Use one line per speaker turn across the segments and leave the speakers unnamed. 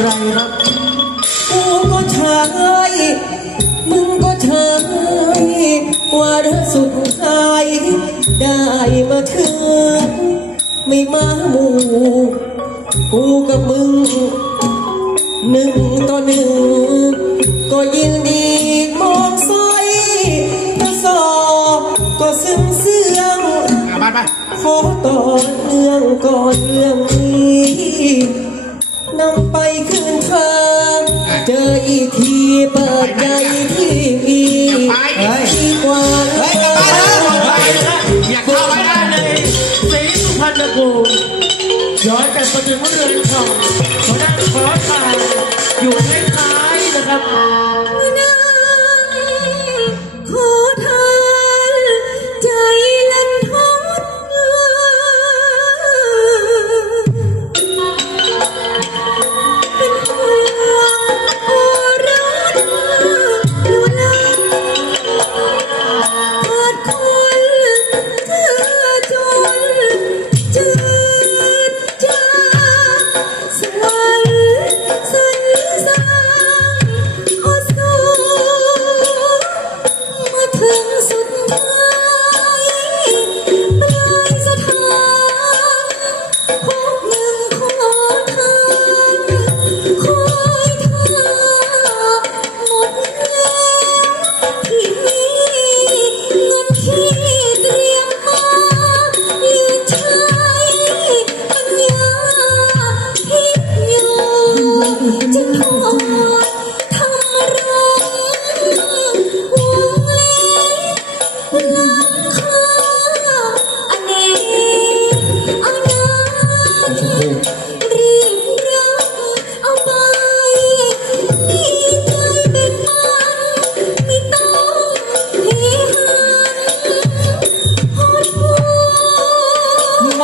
ไรครับ
กูก็ใช่มึงก็ใช่ว่าระสุดท้ายได้มาถึงไม่มาหมู่กูกับมึงหนึ่งต่อหนึ่ง ก็ยินดีมองซอยก็สอบก็ซึ้งเสื่อง
เอาบ้านไป
ขอต่อเนื่องก่อนเรื่องนี้ นำไปคืนทางเจออีกทีเปิดใจที่มี
อย่าไป
ดีกว่า
เฮ้ยกลับบ้านนะ
ไปนะอยากเข้าไปได้ในสีสุพรรณภูมิย้อนกลับไปถึงเรืองทองเขานั่งขอทานอยู่ท้ายๆนะครับ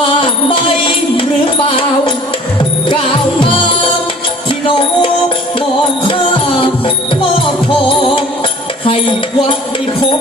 มากไห
มหรือเปล่าก้าวมาที่น้องมองข้ามมอบพองให้วัดไม่พบ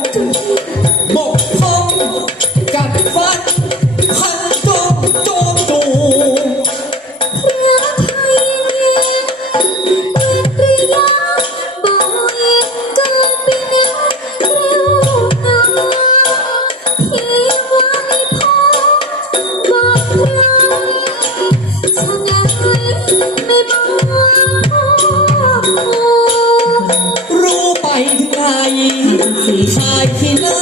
รู้ไปถึงไหนชายที่หน้า